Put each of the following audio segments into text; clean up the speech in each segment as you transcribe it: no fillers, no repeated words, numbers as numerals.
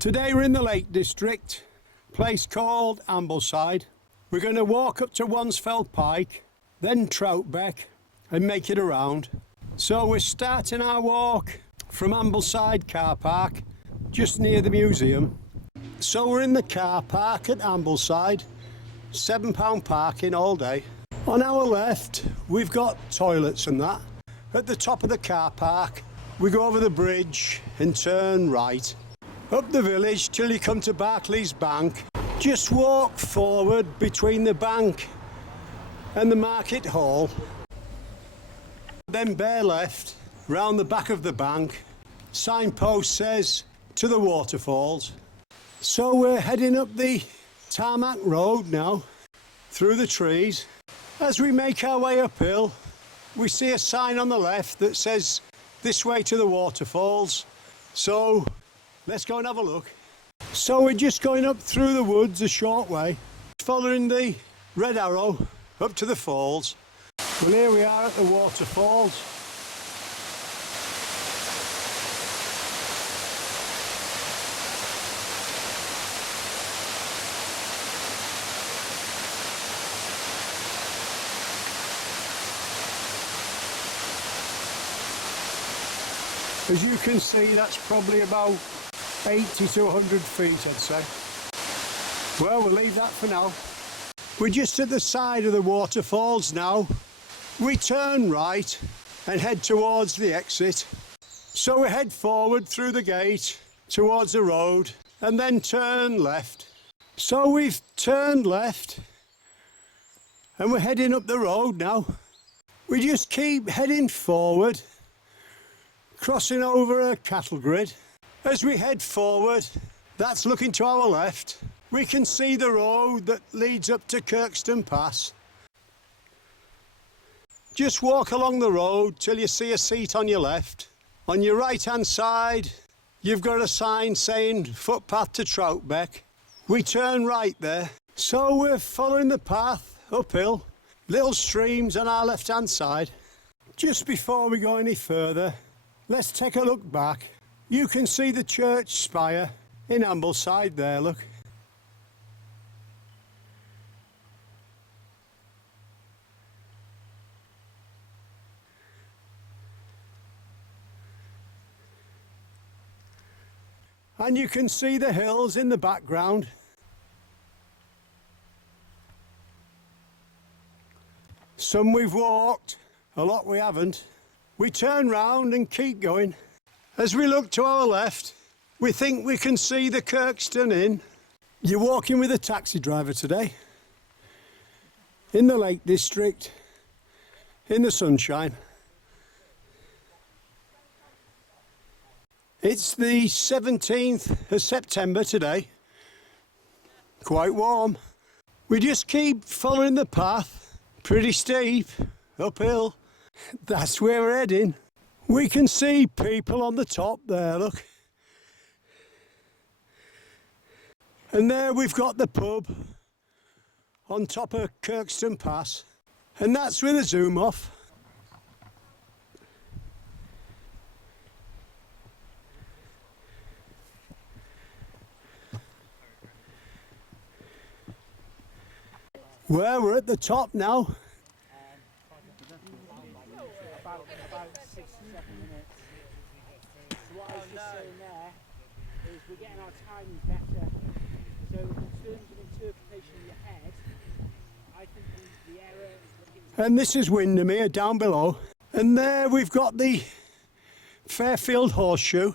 Today we're in the Lake District, a place called Ambleside. We're going to walk up to Wansfell Pike, then Troutbeck, and make it around. So we're starting our walk from Ambleside car park, just near the museum. So we're in the car park at Ambleside, £7 parking all day. On our left, we've got toilets and that. At the top of the car park, we go over the bridge and turn right. Up the village till you come to Barclays Bank. Just walk forward between the bank and the market hall. Then bear left, round the back of the bank. Signpost says, to the waterfalls. So we're heading up the tarmac road now, through the trees. As we make our way uphill, we see a sign on the left that says, this way to the waterfalls. So let's go and have a look. So we're just going up through the woods a short way, following the red arrow up to the falls. Well, here we are at the waterfalls. As you can see, that's probably about 80 to 100 feet, I'd say. Well, we'll leave that for now. We're just at the side of the waterfalls now. We turn right and head towards the exit. So we head forward through the gate towards the road and then turn left. So we've turned left and we're heading up the road now. We just keep heading forward, crossing over a cattle grid. As we head forward, that's looking to our left, we can see the road that leads up to Kirkston Pass. Just walk along the road till you see a seat on your left. On your right hand side, you've got a sign saying footpath to Troutbeck. We turn right there. So we're following the path uphill, little streams on our left hand side. Just before we go any further, let's take a look back. You can see the church spire in Ambleside there, look. And you can see the hills in the background. Some we've walked, a lot we haven't. We turn round and keep going. As we look to our left, we think we can see the Kirkston Inn. You're walking with a taxi driver today, in the Lake District, in the sunshine. It's the 17th of September today, quite warm. We just keep following the path, pretty steep, uphill. That's where we're heading. We can see people on the top there, look. And there we've got the pub on top of Kirkston Pass. And that's with a zoom off. Well, we're at the top now. About 6 to 7 minutes. So what I was just saying there is we're getting our timing better. So in terms of interpretation of your head, I think the error is... And this is Windermere down below. And there we've got the Fairfield Horseshoe.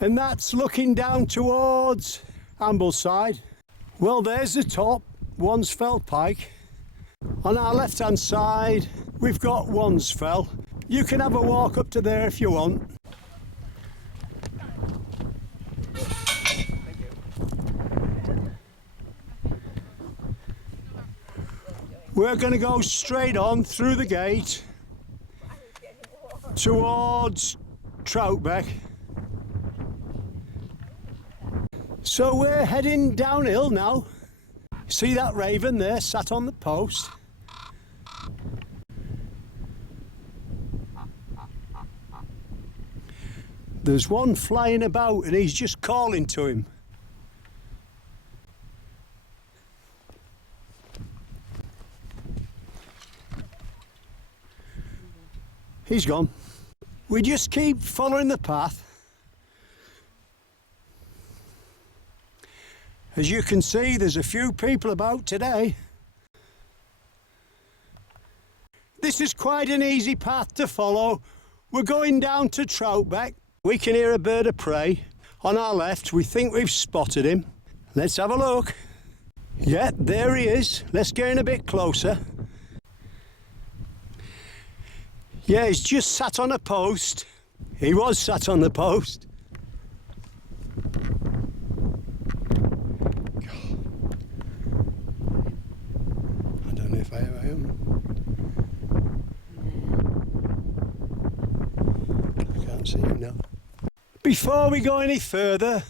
And that's looking down towards Ambleside. Well, there's the top, Wansfell Pike. On our left hand side, we've got Wansfell. You can have a walk up to there if you want. We're going to go straight on through the gate towards Troutbeck. So we're heading downhill now. See that raven there sat on the post? There's one flying about and he's just calling to him. He's gone. We just keep following the path. As you can see, there's a few people about today. This is quite an easy path to follow. We're going down to Troutbeck. We can hear a bird of prey. On our left, we think we've spotted him. Let's have a look. Yeah, there he is. Let's get in a bit closer. Yeah, he's just sat on a post. He was sat on the post. I don't know if I ever am. I can't see him now. Before we go any further,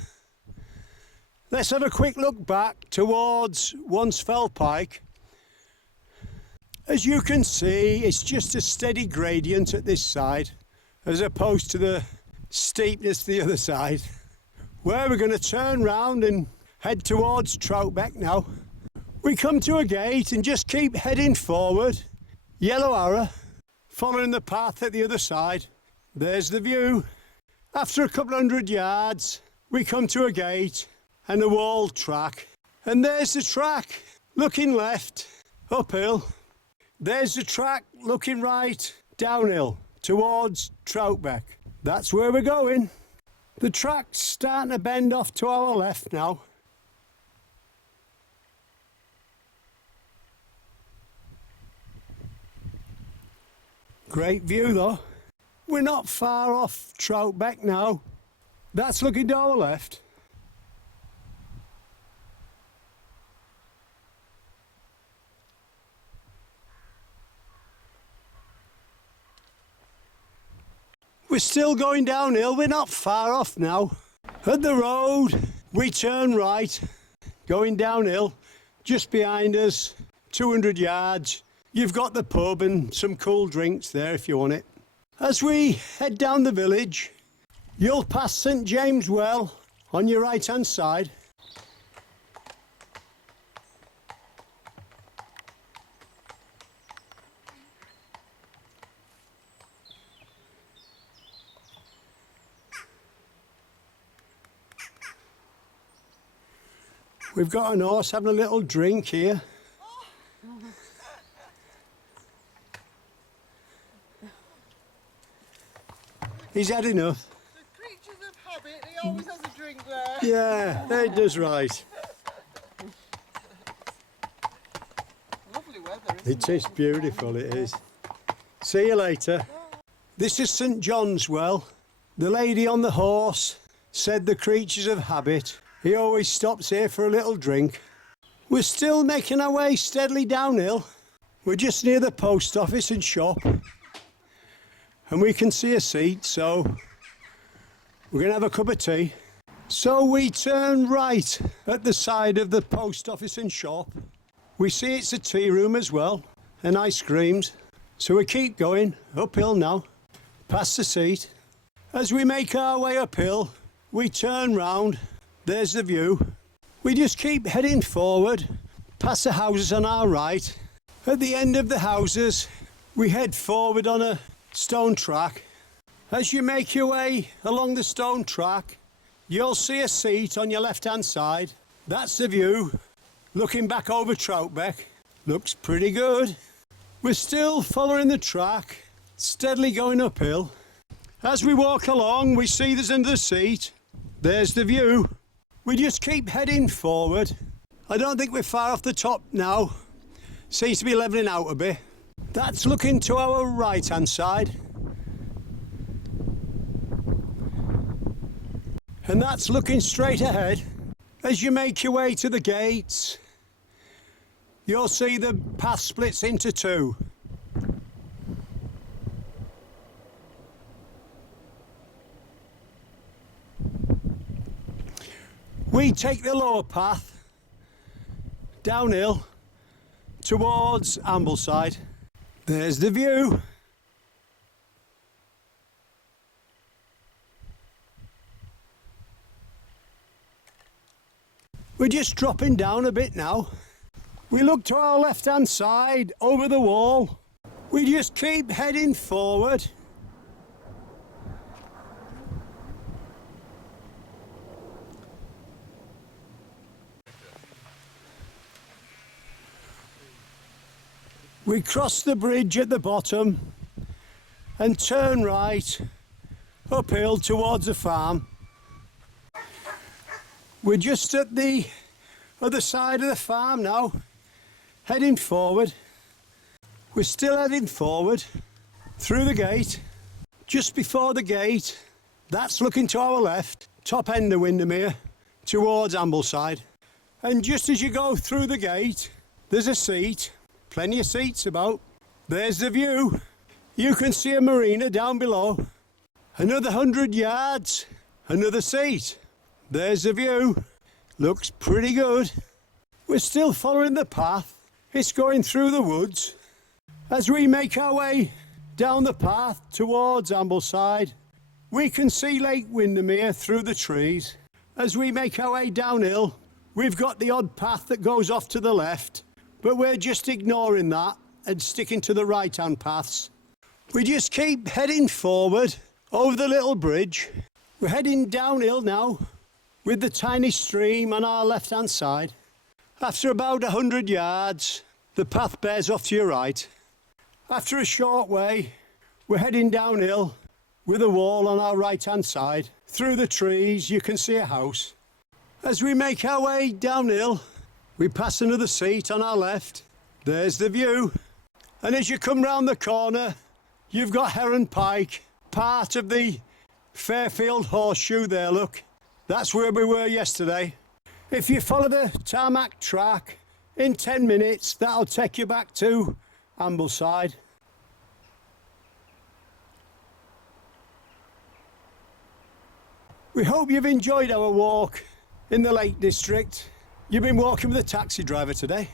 let's have a quick look back towards Wansfell Pike. As you can see, it's just a steady gradient at this side, as opposed to the steepness the other side. Where we're going to turn round and head towards Troutbeck now. We come to a gate and just keep heading forward. Yellow arrow, following the path at the other side. There's the view. After a couple 100 yards, we come to a gate and a walled track. And there's the track, looking left, uphill. There's the track looking right, downhill, towards Troutbeck. That's where we're going. The track's starting to bend off to our left now. Great view though. We're not far off Troutbeck now. That's looking to our left. We're still going downhill, we're not far off now. At the road, we turn right, going downhill. Just behind us, 200 yards, you've got the pub and some cool drinks there if you want it. As we head down the village, you'll pass St James Well on your right hand side. We've got an horse having a little drink here. He's had enough. The creatures of habit, he always has a drink there. Yeah, that does right. Lovely weather, isn't It is beautiful, it is. See you later. This is St John's Well. The lady on the horse said the creatures of habit. He always stops here for a little drink. We're still making our way steadily downhill. We're just near the post office and shop. And we can see a seat, so we're going to have a cup of tea. So we turn right at the side of the post office and shop. We see it's a tea room as well, and ice creams. So we keep going, uphill now, past the seat. As we make our way uphill, we turn round. There's the view. We just keep heading forward, past the houses on our right. At the end of the houses, we head forward on a stone track. As you make your way along the stone track, you'll see a seat on your left-hand side. That's the view. Looking back over Troutbeck. Looks pretty good. We're still following the track, steadily going uphill. As we walk along, we see there's another seat. There's the view. We just keep heading forward. I don't think we're far off the top now. Seems to be levelling out a bit. That's looking to our right-hand side. And that's looking straight ahead. As you make your way to the gates, you'll see the path splits into two. We take the lower path downhill towards Ambleside. There's the view. We're just dropping down a bit now. We look to our left hand side over the wall. We just keep heading forward. We cross the bridge at the bottom and turn right uphill towards the farm. We're just at the other side of the farm now, heading forward. We're still heading forward through the gate. Just before the gate, that's looking to our left, top end of Windermere, towards Ambleside. And just as you go through the gate, there's a seat, plenty of seats about. There's the view. You can see a marina down below. Another 100 yards, another seat. There's the view. Looks pretty good. We're still following the path. It's going through the woods. As we make our way down the path towards Ambleside, we can see Lake Windermere through the trees. As we make our way downhill, we've got the odd path that goes off to the left, but we're just ignoring that and sticking to the right-hand paths. We just keep heading forward over the little bridge. We're heading downhill now, with the tiny stream on our left-hand side. After about 100 yards, the path bears off to your right. After a short way, we're heading downhill with a wall on our right-hand side. Through the trees, you can see a house. As we make our way downhill, we pass another seat on our left. There's the view. And as you come round the corner, you've got Heron Pike, part of the Fairfield Horseshoe there, look. That's where we were yesterday. If you follow the tarmac track, in 10 minutes, that'll take you back to Ambleside. We hope you've enjoyed our walk in the Lake District. You've been walking with a taxi driver today.